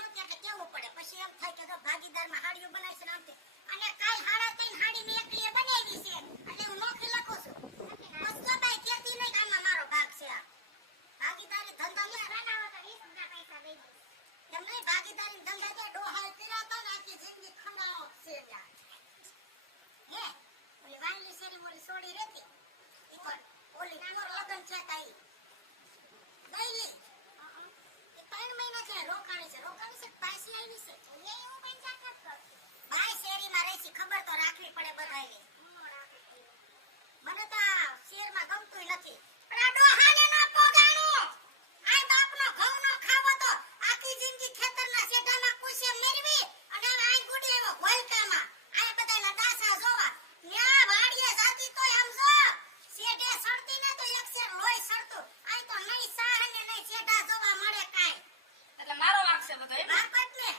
નહોતી એટલે કેવું પડે. પછી એમ થાય કે જો ભાગીદારમાં હાડીઓ બનાવી છે ને આમ તે. અને કાલ 3.5 હાડી મેં એકલીએ બનાવી છે એટલે હું નોખી લખું છું. બસ તો ભાઈ કેતી નહીં કે આમાં મારો ભાગ છે. આ ભાગીદારી ધંધા ને બનાવો તો 20 પૈસા દઈ દે. એમ નહીં, ભાગીદારી ધંધા તો ડોહાય કર્યા હતા ને આખી જિંદગી ખંડાણો છે યાર. હે ઓલી વાંગલી શેરી ઓલી સોડી રહેતી ઈ પણ ઓલી મોર લગન છે કાઈ ગઈલી 3 મહિના છે રોકાણી છે પાછી આવી છે. એ હું પંચાયત ન કર ભાઈ શેરીમાં રહેતી ખબર તો રાખવી પડે બધાને. મને તો શેરમાં ગમતું નથી પણ આ ડોહાને ન પોગાણું. આ બાપનો ઘઉં નો ખાવો તો આખી જિંદગી ખેતરના શેઢામાં કુશે મેરવી અને આ ગુડી એવો ગોલકામાં આ બધાના દાસા જોવા ન્યા વાડીએ જાતી તો એમ જો શેઢે સડતી ને તો એક શેર લોહી સડતું. આ તો નહીં સાહ ને નહીં શેઢા જોવા મળે કાઈ. એટલે મારો વાંક છે બધો એમ બાપત ને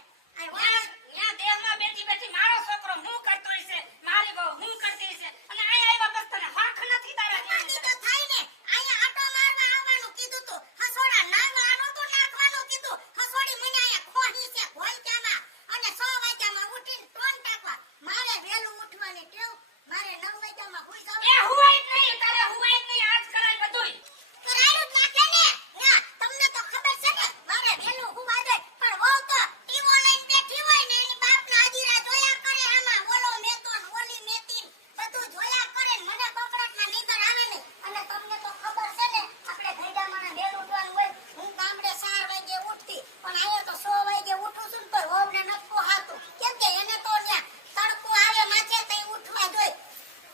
ન્યા દેહમાં બેઠી બેઠી મારો છોકરો હું કરતો છે, મારી બહુ હું કરતી છે અને આ આવ્યા બસ તને વાંક નથી તારા બાકી તો થાય ને. આયા આટો મારવા આવવાનું કીધું તો હસોડા નાવાનો તો નાખવાનું કીધું. હસોડી મને આયા ખોહી છે ગોલકામાં અને 6 વાગ્યામાં ઉઠીને ટોન ટાકવા. મારે વેલું ઉઠવાની ટેવ. મારે 9 વાગ્યામાં હુઈ જાવ. એ હુવાય જ નહીં, તારે હુવાય જ નહીં. આજ કરાય બધુંય કરાયું જ નાખે ને. ના તમને તો ખબર છે ને મારે વેલું હુવા દે પણ વહુ તો ટીવો લઈને બેઠી હોય ને એની બાપના હાજીરા જોયા કરે. આમાં ઓલો મેતો ને ઓલી મેતી બધું જોયા કરે ને મને બકરાટના નીંદર આવે ને. અને તમને તો ખબર છે ને આપણે ગઈડામાં વેલું ઉઠવાનું હોય. હું ગામડે 4 વાગે ઉઠતી પણ આયા તો 6 વાગે ઉઠું છું તો વહુને નથી પોહાતું. કેમ કે એને તો ન્યા તડકો આવે માથે તઈ ઉઠવા જોઈએ.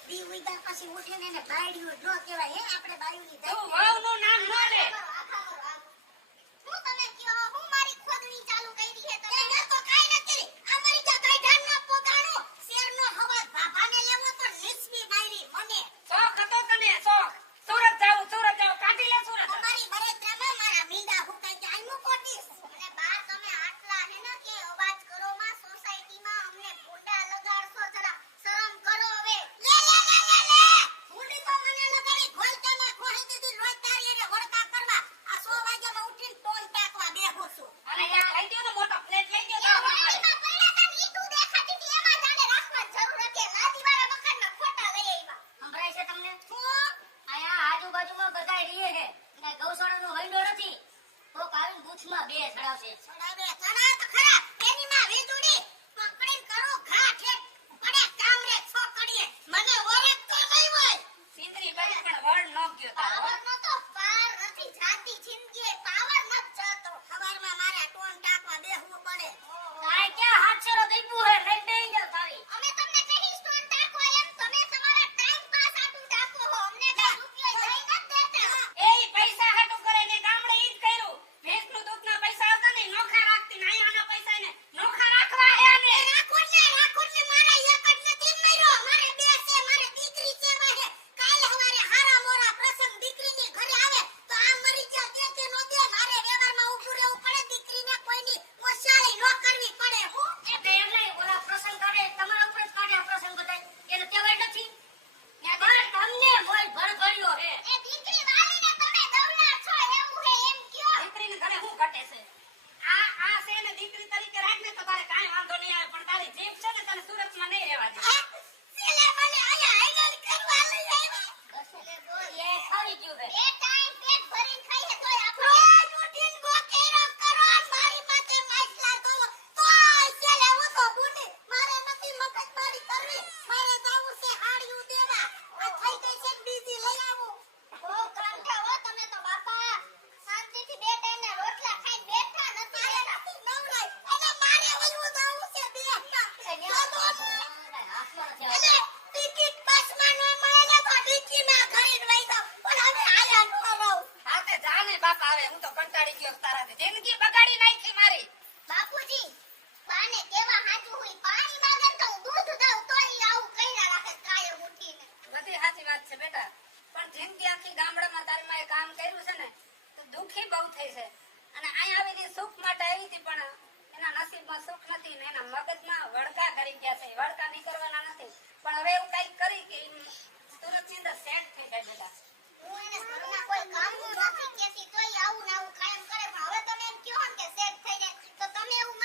2 વાગ્યા પછી ઉઠીને એને બાયડીઓ ન કહેવાય. હે આપણે બાયુની તું વહુનું નામ ન લે. હું તમે કયો હું મારી ખોદણી ચાલુ કરી છે તો એને તો કાઈ ન કરી. આ મારી જા ગાઈઢાન ન પોગાણો શેરનો હવા બાપાને લેવો તો લીસવી બાયરી મને. શોખ હતો તને શોખ. સુરત જાવ કાઢી લે સુરત. અમારી બરેત્રામાં મારા મીંડા હુકાઈ જાય આઈ મૂકોટીસ. અને બા તમે આટલા હે ને કે અવાજ કરો માં સોસાયટીમાં અમને ફોટા લગાડશો જરા શરમ કરો હવે. લે ફૂડી તો મને લગાડી ગોલકામાં ખોહી દીધી રોજ તારી એને વળકા કરવા. આ 100 વાગ્યામાં ઉઠીને ટોન ટાકવા બેહું છું. અને યાર લઈ દ્યો ને મોટો પ્લેટ લઈ દ્યો તો એમાં પડ્યા તા ઈટું દેખાતી હતી એમાં જાણે રાખવા જરૂર હતી. લાદીવાળા મકાનમાં ફોટા લઈ આવ્યા. સંભળાય છે તમને? હું આયા આજુબાજુમાં બધા રીએ છે ને ગૌશાળાનો હંડો નથી. કોક આવીને બૂથમાં બે ચડાવશે. ચડાવે ચડા તો ખરા એની માં વીજુડી પકડીને કરો ઘા ઠેક પડે કામરે છોકડીએ. મને ઓરખ તો નહીં હોય. સિંદરી બની પણ વળ ન ગયો તારો. પાવર નો તો પાર નથી જાતી જિંદગી પાવર ન જતો. ખબરમાં મારે ટોન ટાકવા બેહવું પડે. કાઈ ક્યાં હાથસરો દીપું હે લઈ દઈ જાવ તારી. અમે તમને કહીશ ટોન ટાકવા એમ તમે તમારા ટાઈમ પાસ આટું ટાકો હો. અમને કઈ રૂપિયો જઈ ન દેતા. એ પૈસા હાટું કરે ને ગામડે ઈ જ કર્યું. ભેંસનું દૂધના પૈસા હતા ને નોખા રાખતી ને આયાના પૈસા ને નોખા રાખવા હે ને. રાખો ને મારા એક જ નથી મર્યો. મારે 2 છે મારે દીકરી છે વાહે. કાલ હવારે હારા મોરા પ્રસંગ દીકરીની ઘરે આવે તો આ મરી જા કે નો દે. મારે વ્યવહારમાં ઊભું રહેવું પડે. દીકરીને કોઈની ઓછાળી ન કરવી પડે. હું એટલે એમ નહીં ઓલા પ્રસંગ કરે તમારા ઉપર જ કાઢે આ પ્રસંગ બધાય. એને કહેવાય નથી. પણ તમને મોય ભરભર્યો હે. એ દીકરી વાલીને તમે દવલા છો એવું હે એમ કયો. દીકરીને ઘરે હું ઘટે છે. આ છે ને દીકરી તરીકે રાખને તો તારે કાંઈ વાંધો નહીં આવે પણ તારી જીભ છે ને તને સુરતમાં નહીં રહેવા દે. સેલે મને આયા હાઈલાઈટ કરવા લઈ આવ્યા. કસલે બોલ એ ખાઈ ગયું હે. એ ટાઈમ પેટ ભરીને ખાઈએ તોય આપણે ઉઠીન ગો કેરો કરો મારી માથે માછલા તો સેલે હું તો બુની મારે નથી મગજમારી કરવી. મારે જાવું છે હાડિયું દેવા. આ થઈ ગઈ છે બીજી લઈ આવું. ઓ કાંઠા હો તમે તો બાપા શાંતિથી 2 ટાઈમના રોટલા ખાઈ બેઠા નથી. નવરાય એટલે મારે વયું જાવું છે બેઠા. એટલે ટિકિટ પાસમાં ન મળે ને તો ડિક્કીમાં ઘરે વઈ જાવ. પણ હવે આયા ન રહું. હાથે જાને બાપા આવે હું તો કંટાળી ગયો તારાથી. જિંદગી બગાડી નાખી મારી. બાપુજી બાને કેવા હાચું હોય પાણી માંગે તો હું દૂધ દઉં તોય આવું કઈરા રાખે કાયમ ઉઠીને. બધી સાચી વાત છે બેટા પણ જિંદગી આખી ગામડામાં તારી માએ કામ કર્યું છે ને તો દુખી બહુ થઈ છે. અને અહીં આવીને સુખ માટે આવી હતી પણ એના નસીબમાં સુખ નથી ને એના મગજમાં વડકા કરી ગયા છે. વડકા નહીં કરવાના નથી પણ હવે એવું કઈક કરી કે સુરતની અંદર સેટ થઈ જાય બેટા. હું એને ઘરના કોઈ કામનું નથી કેતી તોય આવું ને આવું કાયમ કરે. પણ હવે તમે એમ કહો ને કે સેટ થઈ જાય તો તમે એવું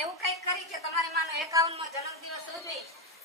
એવું કઈક કરી કે તમારી માનો 51મો જન્મદિવસ ઉજવી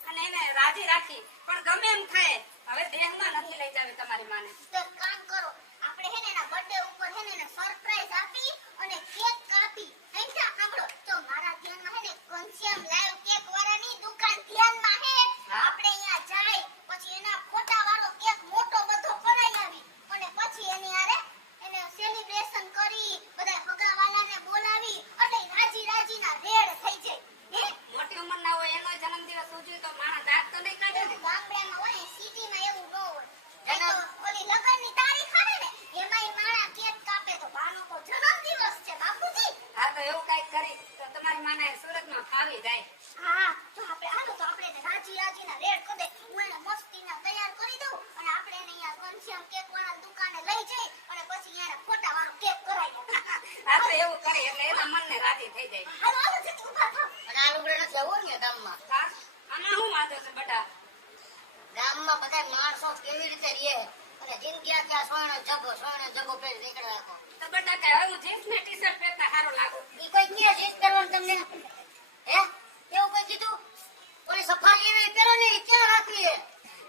અને એને રાજી રાખી, પણ ગમે એમ થાય હવે દેહમાં નથી લઈ જાવી તમારી માને. તો એક કામ કરો, આપણે હે ને એના બર્થડે ઉપર હે ને એને સરપ્રાઈઝ આપી અને કેક કાપી. અહીંયા સાંભળો, તો મારા ધ્યાનમાં હે ને ઘનશ્યામ લાઈવ કેક વાળાની દુકાન ધ્યાનમાં હે. આપણે અહીંયા જાય પછી એના ફોટા વાળો કેક મોટો બધો કરાઈ આવી અને પછી એની હારે એને સેલિબ્રેશન કરી બધા હગાવાલાને બોલાવી એટલે રાજી રાજીના રેડ થઈ જાય. હે મોટી ઉંમરના હોય એનો જન્મદિવસ ઉજવી તો માણસ દાંત તો નહીં કાઢે ને. ગામડામાં હોય સિટીમાં એવું ન હોય. એ તો ઓલી લગનની તારીખ આવે ને એમાંય માણા કેક કાપે તો બાનો તો જન્મદિવસ છે બાપુજી. હા તો એવું કઈક કરી તો તમારી માને સુરતમાં ફાવી જાય. હા તો આપણે હાલો તો આપણે એને રાજી રાજીના રેડ કરી દે. હું એને મસ્તીના તૈયાર કરી દઉં અને આપણે એને અહીંયા ઘનશ્યામ કેક વાળા દુકાને લઈ જઈ અને પછી એને ફોટા વાળો કેક કરાવીએ. હા તો એવું કરી એટલે એના મનને રાજી થઈ જાય. હાલો હાલો જલ્દી ઊભા થાઓ. અને આ લુગડા નથી આવું ને ગામમાં. હા, આમાં શું વાંધો છે બેટા? ગામમાં બધા માણસો કેવી રીતે રહે અને જિંદગી આખી સોયણો જબો પહેરી નીકળે રાખો. તો બેટા કે હવે હું જીન્સ ને ટી-શર્ટ પહેરતા સારું લાગુ. ઈ કોઈ કે જીત કરવાનું તમને હે એવું કોઈ કીધું? કોઈ સફારી એવી પહેરો ને ઈ ક્યાં રાખવી હે?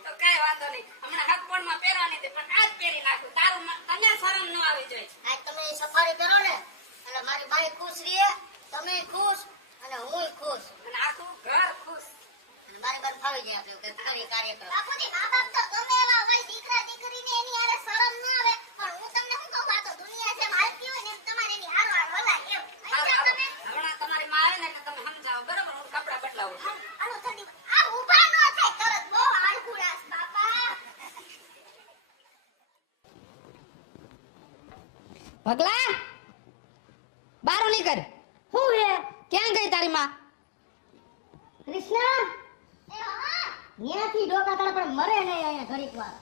તો કાંઈ વાંધો નહીં, હમણાં હકપણમાં પહેરવાની હતી પણ આજ પહેરી નાખું. તારું તને શરમ ન આવી જોઈએ. આજ તમે ઈ સફારી પહેરો ને એટલે મારી બાઈ ખુશ રહે, તમે ખુશ અને હુંય ખુશ અને આખું ઘર ખુશ. અને મારી બાને ફાવી જાય આપણે કે કાર્ય કાર્યક્રમ. બાપુજી મા બાપ તો ગમે એવા હોય દીકરા દીકરીને એની હારે શરમ ન આવે પણ હું તમને શું કહું આ તો દુનિયા જેમ હાલતી હોય ને એમ તમારે એની હારવાર હલાય એમ. અહીંયા તમે હમણાં તમારી માં આવે ને એટલે તમે સમજાવો બરોબર, હું કપડાં બદલાવું છું. હાલો ઠંડી આ ઊભા ન થાય તરત બહુ આળગુડાસ બાપા. પગલા બારો નીકળ. શું હે ક્યાં ગઈ તારી માં? કૃષ્ણ એ હા ન્યાથી ડોકા તારા પણ મરે નહીં અહીંયા ઘડીક વાર.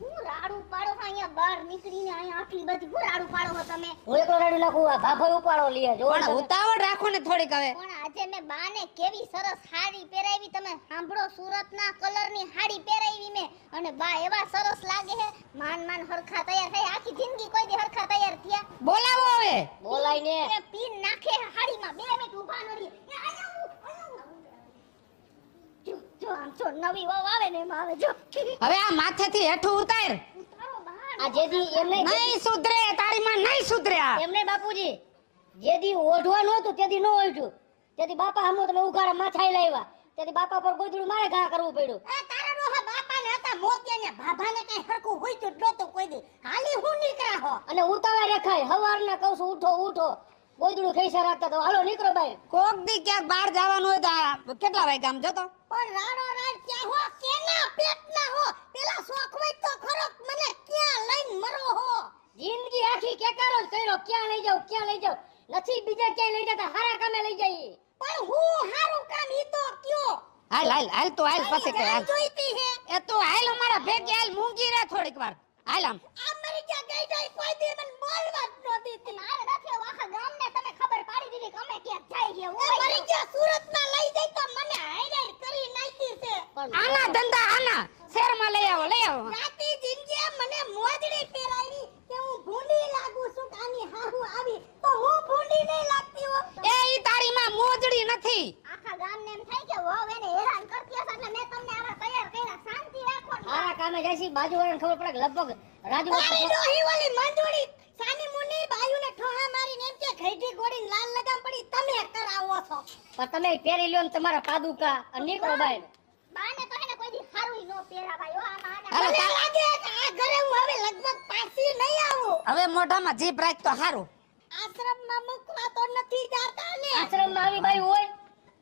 હું રાડું પાડો હા અહીંયા બહાર નીકળીને અહીંયા આટલી બધી હું રાડું પાડો હો તમે. હું એકલો રેડી નાખું આ ભાભો ઉપાડો લીએ જો પણ ઉતાવળ રાખો ને થોડીક હવે. પણ આજે મેં બાને કેવી સરસ સાડી પહેરાવી તમે સાંભળો. સુરતના કલરની સાડી પહેરાવી મેં અને બા એવા સરસ લાગે છે. માન માન હરખા તૈયાર થાય. આખી જિંદગી કોઈ દી હરખા તૈયાર થયા બોલાવો હવે. બોલાય ને એ પીન નાખે સાડીમાં 2 મિનિટ ઊભા ન રહી. એ આયા જો જો આમ જો નવી વહુ આવે ને એમાં આવે જો હવે આ માથેથી હેઠું ઉતાર. ઉતારો બહાર. આ જેદી એમને નહીં સુધરે તારી માં, નહીં સુધરે આ. એમને બાપુજી જેદી ઓઢવા નહોતું તેદી નો ઓઢ્યું. તેદી બાપા હમો તમે ઉઘાડા માથાઈ લાવ્યા. તેદી બાપા પર ગોદડું મારે ઘા કરવું પડ્યું. એ તારા ડોહા બાપાને હતા મોતિયાને ભાભાને કઈ હરખું હોય તો નહોતું કોઈ દી. હાલી હું નીકળ્યા હો. અને ઉતાવળે રેખાય હવારના કહું છું ઉઠો ઉઠો ગોદડું ખેંચા રાખતા તો હાલો નીકળો બાઈ. કોક દી ક્યાંક બહાર જવાનું હોય તો આ કેટલા વાગ્યા આમ જોતો. પણ રાડો રાડ ક્યાં હો કેના પેટના હો પેલા શોખ હોય તો ખરો મને ક્યાં લઈને મરો હો. જિંદગી આખી કેકારો જ કર્યો ક્યાં લઈ જાવ નથી બીજા ક્યાંય લઈ જતા હારા કામે લઈ જાય. પણ હું હારું કામ ઈ તો કયો. હાલ હાલ હાલ તો હાલ પછી કે હાલ. જોઈતી હે એ તો હાલ અમારા ભેગી હાલ મૂંગી રે થોડીક વાર. હાલ આમ. આ મરી જા ગઈ જાય કોઈ દી મને બોલવા જ નહોતી તી. મારે નથી આખા ગામને તમે ખબર પાડી દીધી કે અમે ક્યાં જાય છે. હું મરી જા સુરતમાં લઈ જાય તો મને હાઈલાઈટ કરી નાખી છે. આના ધંધા આના શહેરમાં લઈ આવો રાતી જિંદગી મને મોજડી પહેરાવી કે હું ભૂંડી લાગુ છું કે આની હાહુ આવી તો હું ભૂંડી નહીં લાગતી હો. એ ઈ તારી માં મોજડી નથી. આખા ગામને એમ થાય કે વહુ એને હેરાન કરતી હશે એટલે મેં તમને આવા તૈયાર કર્યા. શાંતિ રાખો ને. હારા કામે જાય છે બાજુવાળાને ખબર પડે કે લગભગ રાજુ તારી ડોહી ઓલી મંજોડી સાની મુની બાયુને ઠોહા મારીને એમ કે ઘેટી ગોળીને લાલ લગામ પડી તમે કરાવો છો. પણ તમે પહેરી લ્યો ને તમારા પાદુકા અને નીકળો બાઈ. બાને કહે ને કોઈ દી હારું નો પહેરાવાય હો આમાં. હાલો, મને ચાલ. લાગે કે આ ઘરે હું હવે લગભગ પાછી નહીં આવું. હવે મોઢામાં જીભ રાખ તો હારું. આશ્રમમાં મૂકવા તો નથી જાતા ને. આશ્રમમાં આવી બાઈ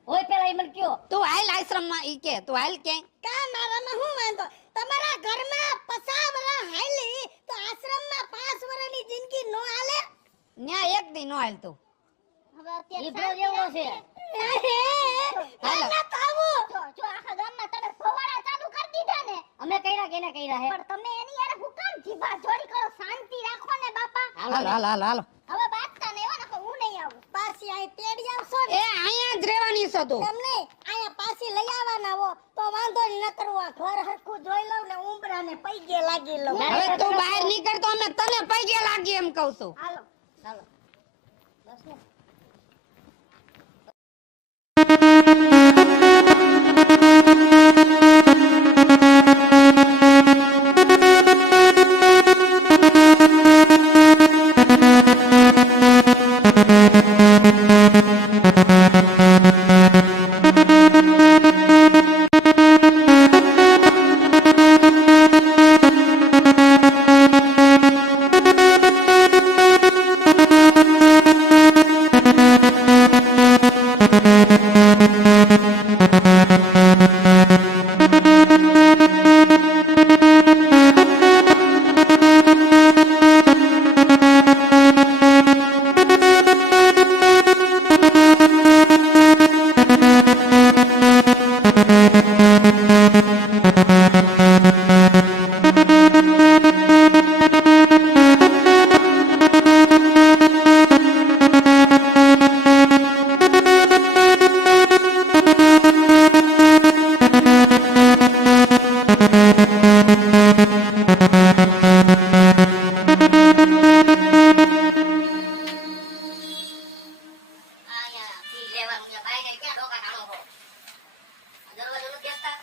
હોય પેલા ઈ મને કયો. તું હાલ આશ્રમમાં ઈ કે તું હાલ ક્યાંય. કા મારામાં હું વાંધો. તમારા ઘરમાં 50 વર્ષ હાલી તો આશ્રમમાં 5 વર્ષની જિંદગી નો હાલે. ન્યા એક દી નો હાલ તું. હવે અત્યારે ઈ બ્રો જેવડો છે. હાલો. જો આખા ગામમાં તમે ફવાડા ચાલુ કરી દીધા ને અમે કઈરા કેને કઈરા હે. પણ તમે એની યાર હું કામ જીભા જોડી કરો. શાંતિ રાખો ને બાપા. હાલ હાલ હાલ હાલ. હવે બાતતા ને એવા નકો હું નહીં આવું. પાછી આય તેડી આવશો ને એ અહીંયા જ રહેવાની છે તું. તમને આયા પાછી લઈ આવવાના હો તો વાંધો ન કરવો. ઘર હરખું જોઈ લઉં ને ઉંબરા ને પૈગે લાગી લઉં. હવે તું બહાર નીકળ તો અમે તને પગે લાગી એમ કહું છું. હાલો ચાલો બસ ને લેવાનું ને ભાઈને ક્યાં ડોકા ઢાળો હો દરવાજો નથી બેસતા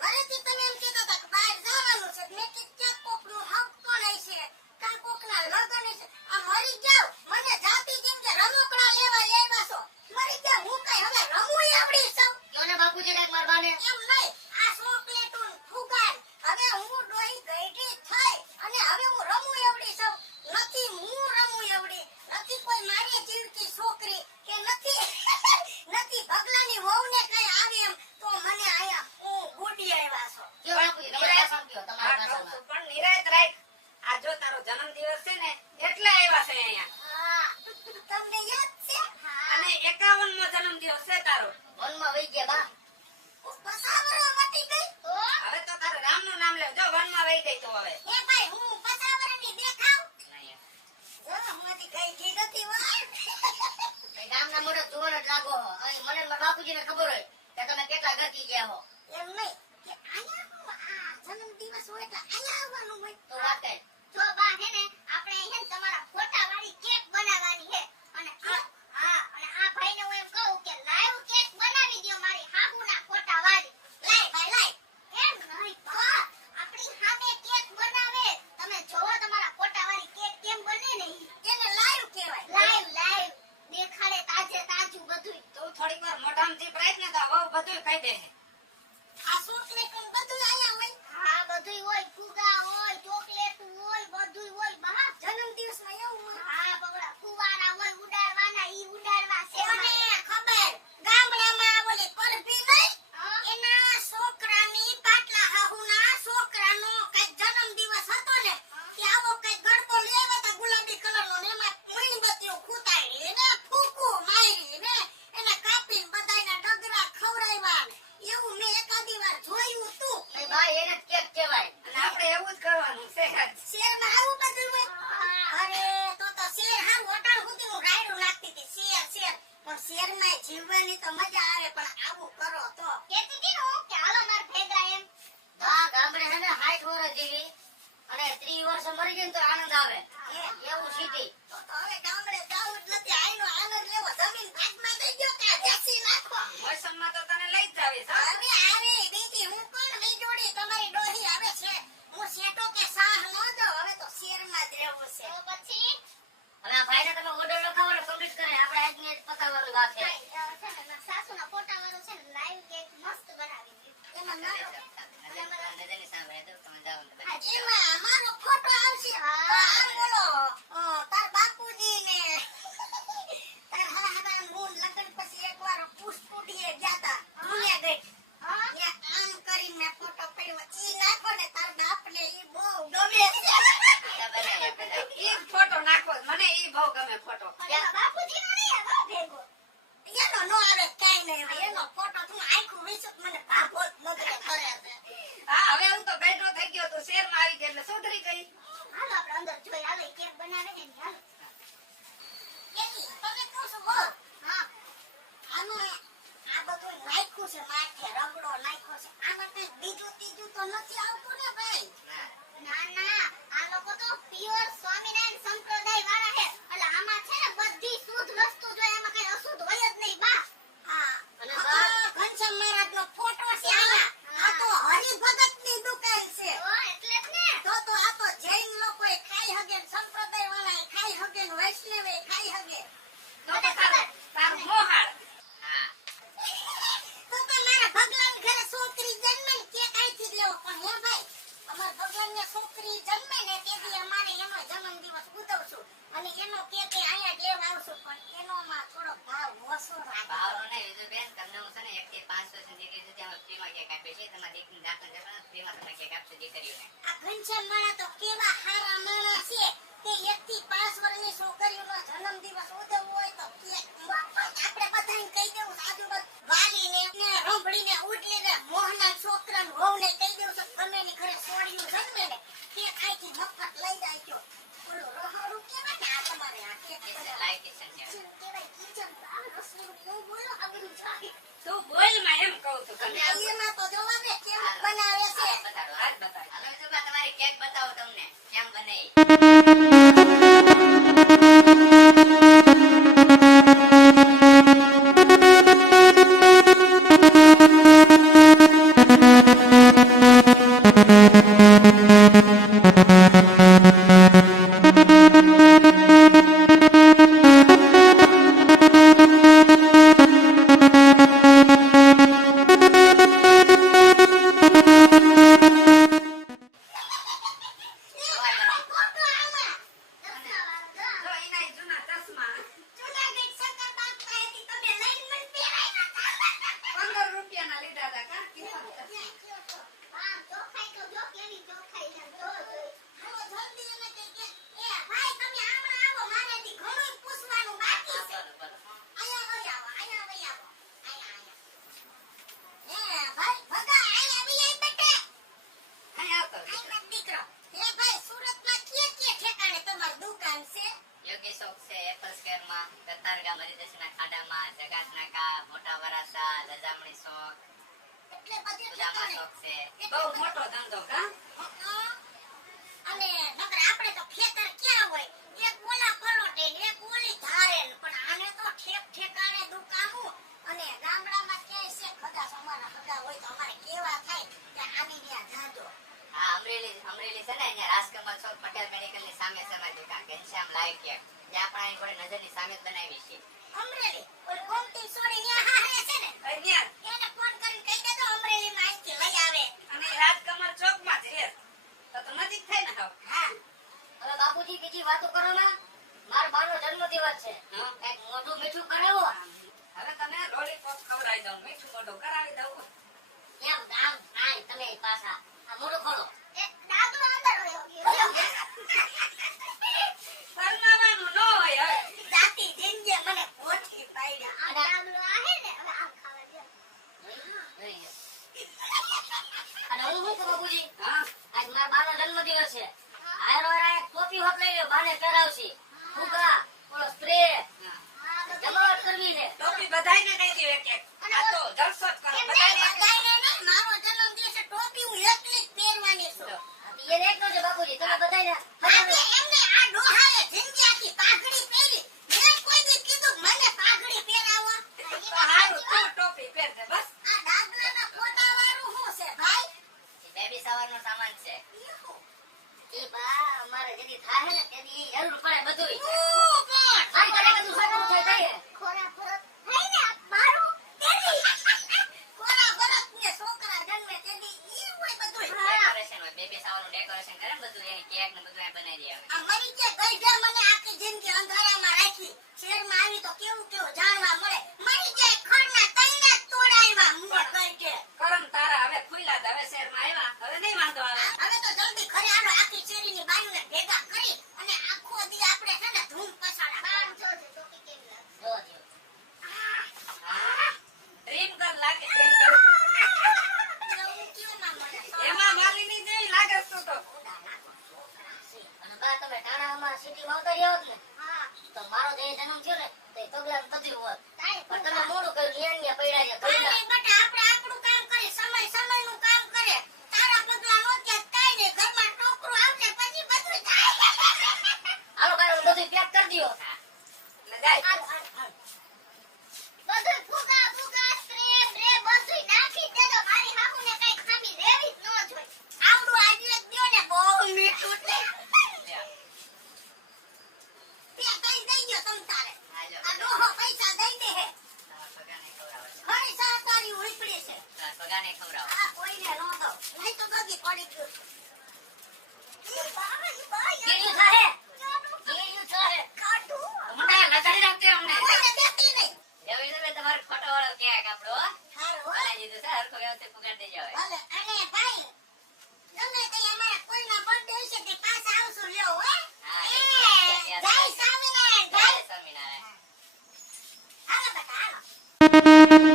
ઘરેથી તમે એમ કહેતા હતા કે બહાર જવાનું છે મેં કીધું ક્યાંક કોકનું હક પણ હશે કાં કોકના લગન હશે આ મરી જાવ મને જાતી જેમ કે રમકડા લેવા લેવા છો મરી જાવ હું કઈ હવે રમું આવડી છું કયો ને બાપુજી ને મારવાને એમ નહીં આ ચોકલેટું ફુગાન હવે હું ડોહી ગઈઢી થઈ અને હવે હું રમું એવડી છું નથી હું રમું એવડી નથી કોઈ મારી જીવતી છોકરી કે નથી નથી ભગલાની વહુને કઈ આવે એમ તો મને આયા હું ગુડી આવ્યા છો કયો બાપુજી તમારા ભાષામાં કયો આ તમારા કહું ભાષામાં છું, પણ નિરાંત રાખ. આ જો તારો જન્મદિવસ છે ને એટલે આવ્યા છે અહીંયા હા તમને યાદ છે અને 51મો જન્મદિવસ છે તારો. વનમાં વહી ગયા બા પસાવરો મટી ગઈ હવે તો તારે રામનું નામ લેવ. જો વનમાં વહી ગઈ તો હવે એ ભાઈ હું પસાવરની દેખાવ નહીં. જો હુંથી કઈ જી નથી હોય એ ગામના મોઢે જોર જ લાગો હો. અહીં મને ને મારા બાપુજીને ખબર હોય કે તમે કેટલા ઘરથી ગયા હો એમ નહીં કે આયા આ જન્મદિવસ હોય એટલે આયા આવવાનું હોય તો વાત કઈ જો બા હે ને આપણે હે ને તમારા ફોટા વાળી કેક બનાવવાની હે અને હા અને આ ભાઈને હું એમ કહું કે લાઈવ કેક બનાવી દ્યો મારી હાહુના ફોટા વાળી લાઈ ભાઈ લાઈ એમ નહીં બા આપણી સામે કેક બનાવે તમે જોવો તમારા ફોટા વાળી કેક કેમ બને ને એને લાઈવ કહેવાય લાઈવ દેખાડે તાજે તાજું બધું તું થોડીક વાર મોઢામાં જીભ રાખ ને તો વહુ બધું કહી દે. આ ચોકલેટ બધું આયા હોય હા બધું હોય ફુગા હોય ચોકલેટ હોય બધું હોય બા જન્મદિવસમાં એવું હોય હા બગડા ફુવારા હોય ઉડાડવાના ઈ ઉડાડવા છે મને ખબર ગામડામાં ઓલી પરભી નહીં એના છોકરાની પાટલા હાહુના છોકરાનો કઈ જન્મદિવસ હતો ને કે આવો કઈ ગડબો લેવા તા ગુલાબી કલરનો ને એમાં મીણબત્તીઓ ખૂતાડી એને ફૂકું મારી ને એને કાપીને બધાયના ડગરા ખવડાવ્યા એવું મેં એકાદી વાર જોયું તું એ ભાઈ એને જ કેક કહેવાય અને આપણે એવું જ કરવાનું છે. શેરમાં આવું બધું હોય અરે તો શેર હાવ હોટલ સુધી હું રાયડું નાખતી હતી શેર પણ શેરમાં જીવવાની તો મજા આવે પણ આવું કરો તો કેતી હતી હું કે હાલો માર ભેગા એમ આ ગામડે છે ને 60 વર્ષ જીવી અને 30 વર્ષ મરી ગઈ ને તો આનંદ આવે એવું સિટી તો હવે ગામડે જાવું જ નથી આઈનો આનંદ લેવો જમીન ભાગમાં દઈ ગયો કે દેશી નાખો મોસમમાં તો તને લઈ જ જાવીશ, હા? હવે આવે બીજી હું કોણ બીજોડી તમારી ડોહી આવે છે હું શેટો કે સાહ ન દો હવે તો શેરમાં જ રહેવું છે તો પછી હવે આ ભાઈને તમે ઓર્ડર લખાવો ને પબ્લિશ કરે આપણે આજની જ પતાવવાની વાત છે સાસુના ફોટા વાળું છે ને લાઈવ કેક મસ્ત બનાવી દીધું એમાં નાનો નજરની સામે તો તમે જાઓ ને એમાં અમારો ફોટો આવશે આ બોલો તાર બાપુજી ને તાર હારા મૂન લગન પછી એકવાર પુષ્પુડીએ ગયા તા જુનાગઢ ત્યાં આમ કરીને ફોટો પડ્યો ઈ નાખો ને તાર બાપ ને ઈ બહુ ગમે છે ઈ જ ફોટો નાખો. મને ઈ બહુ ગમે ફોટો. બાપુજી નો નહીં આવે ભેગો એનો નો આવે કાઈ નહીં એનો ફોટો તું આખું વિશે મને ભાગો જ નગરે કરે છે હા, હવે હું તો બેઠો થઈ ગયો તો શેરમાં આવી ગઈ એટલે સુધરી ગઈ. હાલો આપણે અંદર જોઈ હાલો કેક બનાવે ને હાલો કેકી તમે કહો છો હો હા આનું આ બધું નાખ્યું છે માથે રગડો નાખ્યો છે આમાં કઈ બીજું ત્રીજું તો નથી આવતું ને ભાઈ ના ના આ લોકો તો પ્યોર સ્વામિનારાયણ સંપ્રદાય વાળા છે એટલે આમાં છે ને બધી શુદ્ધ વસ્તુ જો એમાં કઈ અશુદ્ધ હોય જ નહીં બા હા અને ઘનશ્યામ મહારાજનો ફોટો છે આમાં આ તો હરિભગતની દુકાન છે એટલે જ ને તો આ તો જૈન લોકોએ ખાઈ હગે ને સંપ્રદાય વાળાએ ખાઈ હગે ને વૈષ્ણવે ખાઈ હગે તો તો તારું મોહાળ. હા તો મારા ભગવાન ઘરે છોકરી જન્મે ને કેક આઈથી જ લેવો પણ હે ભાઈ અમાર ભગવાન ને છોકરી જન્મે ને તેથી અમારે એનો જન્મદિવસ ઉજવશું અને એનો કેક અહીંયા જ લેવા આવશું પણ એનો માં થોડો ભાવ ઓછો રાખો ભાવનો નહીં બીજું બેન તમને હું છે ને 1 થી 500 સુધી સુધી અમે ફ્રીમાં કેક આપીએ છીએ તમારે દીકરીને દાખલ કરવાના ફ્રીમાં તમે કેક આપશો દીકરીઓને આ ઘનશ્યામ માળા તો કેવા હારા માણસ છે કે 1 થી 5 વર્ષની છોકરીઓનો જન્મદિવસ ઉજવવો હોય તો કેક આપણે બધાને કહી દેવું આજુબાજુ વાલીને ને રોંભડીને ઉડલીને મોહના છોકરાને વહુને કહી દેવું છે ગમે ની ઘરે સોડિયું જન્મે ને કેક આઈથી મફત લઈ જાય ઓલું રહોડું કેવાય ને આ તમારે આ કેક લાઈક કિચન છે કેવાય કિચન આ રસોડું હું બોલો આગળ જાય તું બોલ માં એમ કહું છું તને. એમાં તો જોવા દે કેમ બનાવે છે બતાવો હાલ બતાય. હાલો જો તમારી કેક બતાવો તમને કેમ બને ઈ. રૂપિયાના લીધા હતા કા કીધું આમ ચોખાઈ તો જો કેવી ચોખાઈ છે જો હાલો જલ્દી એને કે એ ભાઈ તમે હમણાં આવો મારેથી ઘણું પૂછવાનું બાકી છે આયા વઈ આવો આયા એ ભાઈ ભગા આયા આવી બેટે અહીં આવતો આયા દીકરો એ ભાઈ સુરતમાં કે ઠેકાણે તમારી દુકાન છે યોગી શોપ છે એપલ સ્ક્વેર માં કતારગામ હરિદેશના ખાડામાં જગાત નાકા મોટા વરાસા લજામણી શોપ એટલે બધે સુદામા ઠેકાણે શોપ છે બહુ મોટો ધંધો કા અને નકર આપણે તો ખેતર ક્યાં હોય એક ઓલા પરોટે ને એક ઓલી ધારે ને પણ આને તો ઠેકાણે દુકાનું અને ગામડામાં ક્યાંય છે કદાચ અમારા ખગા હોય તો અમારે કેવા થાય કે આની ત્યાં જાજો હા અમરેલી છે ને અહીંયા રાજકમલ ચોક પટેલ મેડિકલ ની સામે છે મારી દુકાન ઘનશ્યામ લાઈવ કેર જ્યાં પણ અહીં થોડી નજરની સામે જ બનાવી છે અમરેલી ઓલી ગોમતી સોરી ન્યા હારે છે ને અહીંયા એને ફોન કરીને કહી દેજો અમરેલીમાં અહીંથી લઈ આવે અને રાજકમલ ચોકમાં જ રહે તો નજીક થાય ને હાવ હા હવે બાપુજી બીજી વાતો કરો ના મારા બાનો જન્મદિવસ છે હા. કઈક મોઢું મીઠું કરાવો હવે તમે લોલીપોપ ખવડાવી દઉં મીઠું મોઢું કરાવી દઉં એમ આમ આય તમે પાછા આ મોઢું ખોલો એ દાદુ અંદર વયો ગયો શરમાવાનું ન હોય હવે જાતી જિંદગી મને પોઠી પાડ્યા આ ડાબલો આહે ને હવે આમ ખાવા દે જોઈએ. અને હું શું કહું બાપુજી હા આજ મારા બાનો જન્મદિવસ છે આયરો એક ટોપી હોત લઈ લ્યો બાને પહેરાવશી ફુગા ઓલો સ્પ્રે જમાવટ કરવી છે ટોપી બધાયને દઈ દઉં એક એક આ તો જલસો જ કરો બધાયને એક એક. મારો જન્મદિવસ છે, ટોપી હું એકલી જ પહેરવાની છું એને એક છે બાપુજી તમે બધાને આજે એમને આ ડોહાએ જિંદગી આખી પાઘડી પહેરી મેં કોઈ દી કીધું કે મને પાઘડી પહેરાવો તો હારું તું ટોપી પહેરજે બસ આ દાદલાના ફોટા વાળું શું છે ભાઈ બેબી સવાર નો સામાન છે એ બા અમારે જેદી થાય ને તેદી જરૂર પડે બધુંય હું કોણ આઈ કરે કે તું સારું થાય થાય ખોરા ફરત થઈને મારું તેડી ખોરા ફરત ને છોકરા જન્મે તેદી ઈ હોય બધું ડેકોરેશન હોય બેબી સવાર નું ડેકોરેશન કરે ને બધું એની કેક ને બધું અહીં બનાવી દે આ મરી ગયા ગઈઢા મને આખી જિંદગી અંધારામાં રાખી શહેરમાં આવી તો કેવું કેવું જાણવા મળે મરી ગયા ખડના તૈને તોડાવ્યા મુએ ગઈઢે કરમ તારા હવે ખુલ્લા હવે શહેરમાં આવ્યા હવે નહીં વાંધો આવે હવે તો જલ્દી ખરે આલો આખી શેરીની બાયુને ભેગા કરી અને આખો દી આપણે છે ને ધૂમ પછાડા બાર જોજે ટોપી કેવી લાગે જો જો ડ્રીમ કર લાગે dream કર. એવું કેવું ના મળે એમાં મારી ની જેવી લાગે તું તો અને બા તમે ટાણામાં સિટીમાં આવતા રહ્યો ને હા તો મારો જે જન્મ થયો ને તે તગલા બધું હોત તાઈ પણ તમે મોડું કર્યું ન્યા પડ્યા છે કાઈ ઘરના. નહીં બેટા આપણે આપણું કામ કરીએ સમયનું કામ કરે તારા પગલા નો કે કાઈ નહીં ઘરમાં ટોકરું આવશે પછી બધું થાય હાલો કાંઈ બધું પેક કરી દ્યો એટલે જાય બધું ફુગા સ્પ્રે બ્રે બધું નાખી દેજો મારી હાહુને કઈ ખામી રેવી જ ન જોઈ આવડું આજે જ દ્યો ને બહુ મીઠું છે તે કઈ દઈ ગયો તમ તારે હાલો આ ડોહો પૈસા દઈ દે હે પગાને ખવડાવો ઘણી સહકારી ઉપડી છે પગાને ખવડાવો આ કોઈને ન દો નહીં તો ગગી પડી ગયું ઈ બા કેયું થાહે કેયું થાહે ખાટું મને લગાડી રાખતે અમને કોઈને દેતી નહીં એવી તમે તમારો ફોટો વાળો કેક આપણો હો? હારું હો. બનાવી દીધું છે હરખો વ્યવસ્થિત પગાર દેજો હવે ભલે અને ભાઈ ગમે તે અમારા કોઈના બર્થડે હશે તે પાછા આવશું લ્યો હો હા, એ, જય જય સ્વામિનારાયણ જય ભાઈ સ્વામિનારાયણ હાલો બેટા હાલો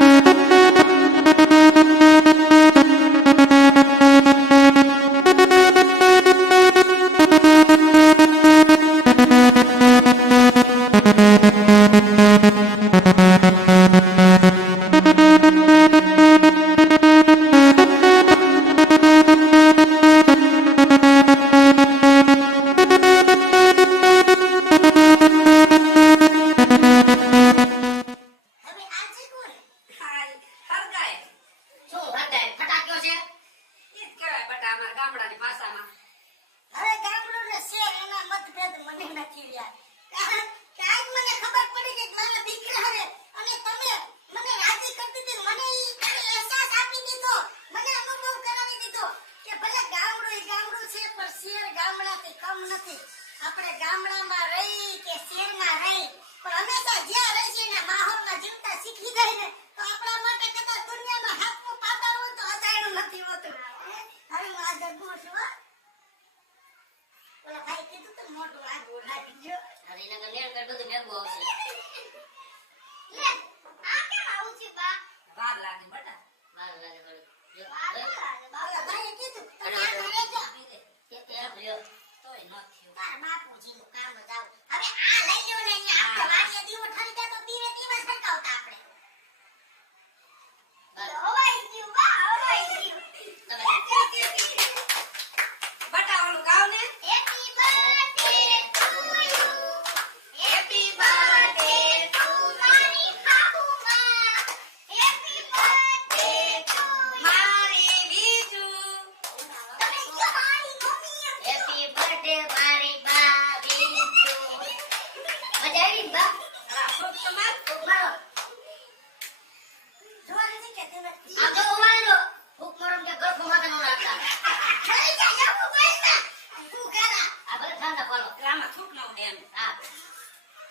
વાર લાગે બેટા. વાર લાગે થોડી. જો, ઓલા ભાઈએ કીધું તો ત્યાં ઘરે જો. તે લ્યો. તોય ન થયું. તાર બાપુજીનું કામ જ આવું. હવે આ લઈ લ્યો ને અહીંયા આપણે વાડીએ દીવો ઠરી જાય તો દીવે દીવા સરકાવતા આપણે. હવાઈ ગયું બા, હવાઈ ગયું. બેટા ઓલું ગાવ ને. Happy birthday to you. Happy birthday to મારી બાબુમાં. Happy birthday to you. મારી બીજુ. તમે જો મારી મમ્મી એમ હેપી બર્થડે મારી બા બીજુ. મજા આવી ને બા? આ ફૂક તો માર. મારો. જોવાનું છે કે તમે આમ જો ઉમારે દો. ફૂક મારો ને ગળફો માથે નો રાખતા. થઈ જા જાવું પૈસા. તું કરા. આ ભલે ઠંડા પાડો. એટલે આમાં થૂક ન ઉડે એમ. હા.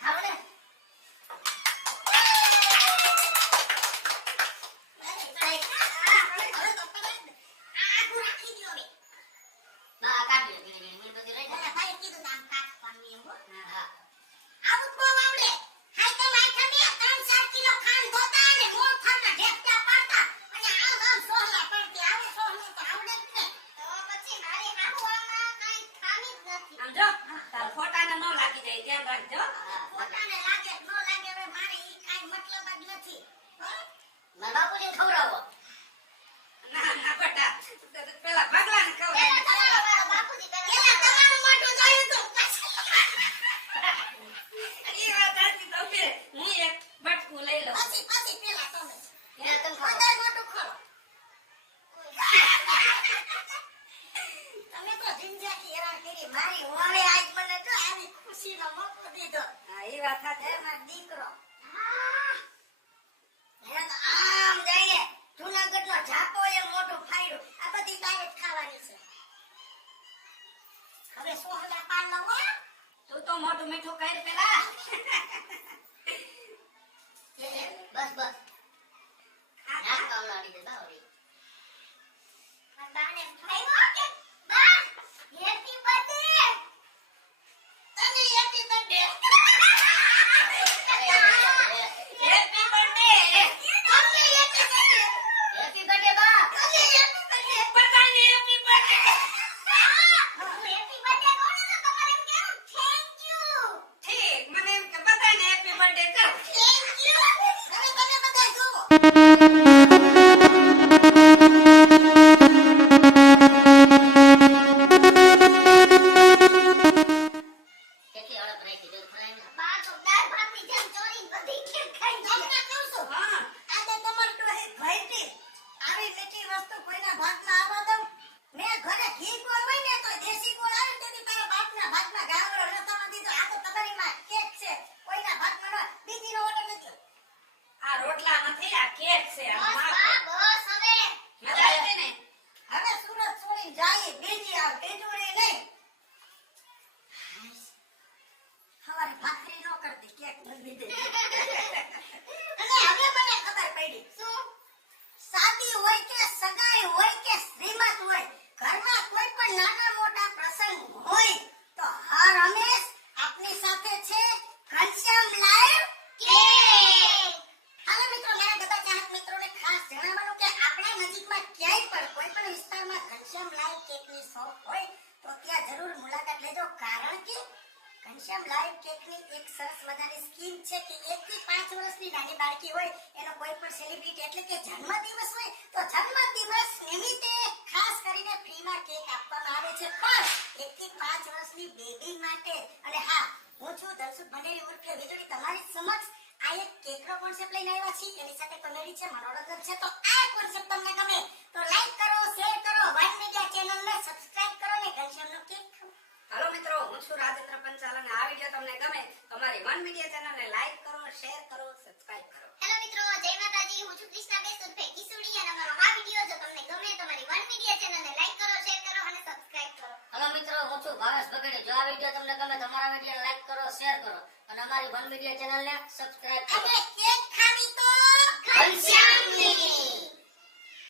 ખાવ ને? હવે તો પડે ને. આ આખું રાખી દ્યો હવે. બા આ કાઢી લો. ધીરે ધીરે બધી રહી ઓલા ભાઈએ કીધું ને આમ કાઢવાનું એમ હો. હા. આવું જ બહુ આવડે. હાય તો માથે બે 3-4 કિલો ખાંડ ધોતા અને મોં થાના ઢેફટા પાડતા અને આમ સોહલા પડતી આવે સોહલું તો આવડે જ ને. તો પછી મારી હાહુ આમાં કાંઈ ખામી જ નથી. આમ જો તાર ફોટાને ન લાગી જાય ધ્યાન રાખજો. પોતાને લાગે ન લાગે હવે મારે ઈ કાંઈ મતલબ જ નથી. હો? મારા બાપુને ખવડાવો. ના ના બેટા પેલા ભગલાને પેલા ખવડાવ. તમારો બાપુજી પેલા તમારું મોઢું જોયું તું પછી એ વાત સાચી તમે. હું એક બટકું લઈ લઉં. પછી પેલા તમે એને તને ખવડાવો. અંદર મોઢું ખોલો. તમે તો જિંદગી હેરાન કરી મારી વાળે આજ મને તો આવી ખુશીનો મોકો દીધો. હા એ વાત સાચી. હે મારો દીકરો. હે તો આમ જઈને જૂનાગઢનો ઝાપો એમ મોટું ફાડ્યું. આ બધી તારે જ ખાવાની છે. હવે સોહલા પાડ લઉં હો. તું તો મોટું મીઠું કર પેલા. બસ બસ. નાસ્તો આવડાવી દે બાવડી. બાને ફાડ્યો કે બા હેપી બર્થડે. તને હેપી બર્થડે. Happy birthday. તમને હેપી બર્થડે. હેપી બર્થડે બા. તમને હેપી બર્થડે. બધાને હેપી બર્થડે. હું હેપી બર્થડે કહું ને તો તમારે એમ કહેવું થેન્ક યુ. ઠીક મને એમ કે બધાને હેપી બર્થડે કર. Thank you. હવે તમે બધા જુઓ. કેટલી હડપ રાખી દે ફ્રાય ને. બા તો દાળ ભાતની જેમ ચોરીને બધી કેમ ખાઈ જાય. તમને કહું છું. હા આજે તમારે તો એક ભાઈથી આવી મીઠી વસ્તુ કોઈના ભાગમાં આવવા દઉં. મેં ઘરે ઘી ગોળ હોય ને તો દેશી ગોળ આવે ને તેથી તારા બાપના ભાગમાં ગાવડો નતો દીધો. આ તો તમારી માં કેક છે. કોઈના ભાગમાં ન બીજીનો ઓર્ડર નથી. આ રોટલા નથી આ કેક છે. આ બસ માપ. બા બસ હવે. મજા આવી ને. હવે સુરત છોડીને જાય બીજી આવે બીજું નહીં. હવારે ભાખરી નો કરતી કેક નથી દે. અને હવે મને ખબર પડી. શું? શાદી હોય કે સગાઈ હોય કે શ્રીમત હોય ઘરમાં કોઈ પણ નાના મોટા પ્રસંગ હોય તો હર હંમેશ આપની સાથે છે ઘનશ્યામ લાઈવ કેક. હાલો મિત્રો મારા બધા ચાહક મિત્રોને ખાસ જણાવવાનું કે આપણા નજીકમાં ક્યાંય પણ કોઈ પણ વિસ્તારમાં ઘનશ્યામ લાઈવ કેકની શોપ હોય તો ત્યાં જરૂર મુલાકાત લેજો. કારણ કે ઘનશ્યામ લાઈવ કેકની એક સરસ મજાની સ્કીમ છે કે 1 થી 5 વર્ષની નાની બાળકી હોય એનો કોઈ પણ સેલિબ્રિટી એટલે કે જન્મદિવસ હોય તો જન્મદિવસ નિમિત્તે ખાસ કરીને ફ્રીમાં કેક આપવામાં આવે છે. પણ 1 થી 5 વર્ષની બેબી માટે. અને હા હું છું દર્શક બનેલી ઉર્ફે વીજળી તમારી સમક્ષ આ એક કેકનો કોન્સેપ્ટ લઈને આવ્યા છીએ. એની સાથે કોમેડી છે મનોરંજન છે. તો આ કોન્સેપ્ટ તમને ગમે તો લાઈક કરો શેર કરો વન મીડિયા ચેનલને સબસ્ક્રાઇબ કરો ને ઘનશ્યામનો કેક ખાઓ. હાલો મિત્રો હું છું રાજેન્દ્ર પંચાલ અને આ વિડીયો તમને ગમે તો અમારી વન મીડિયા ચેનલને લાઈક કરો શેર કરો સબસ્ક્રાઇબ કરો. હેલો મિત્રો જય માતાજી. હું છું કૃષ્ણાબેન ઉર્ફે કિસુડી અને અમારો આ વિડીયો જો તમને ગમે તો મારી વન મીડિયા ચેનલને લાઈક કરો શેર કરો અને સબસ્ક્રાઇબ કરો. હલો મિત્રો હું છું ભાવેશ બગડે. જો આ વિડીયો તમને ગમે તો અમારા વિડીયો લાઈક કરો શેર કરો અને અમારી વન મીડિયા ચેનલને સબસ્ક્રાઇબ કરો. અને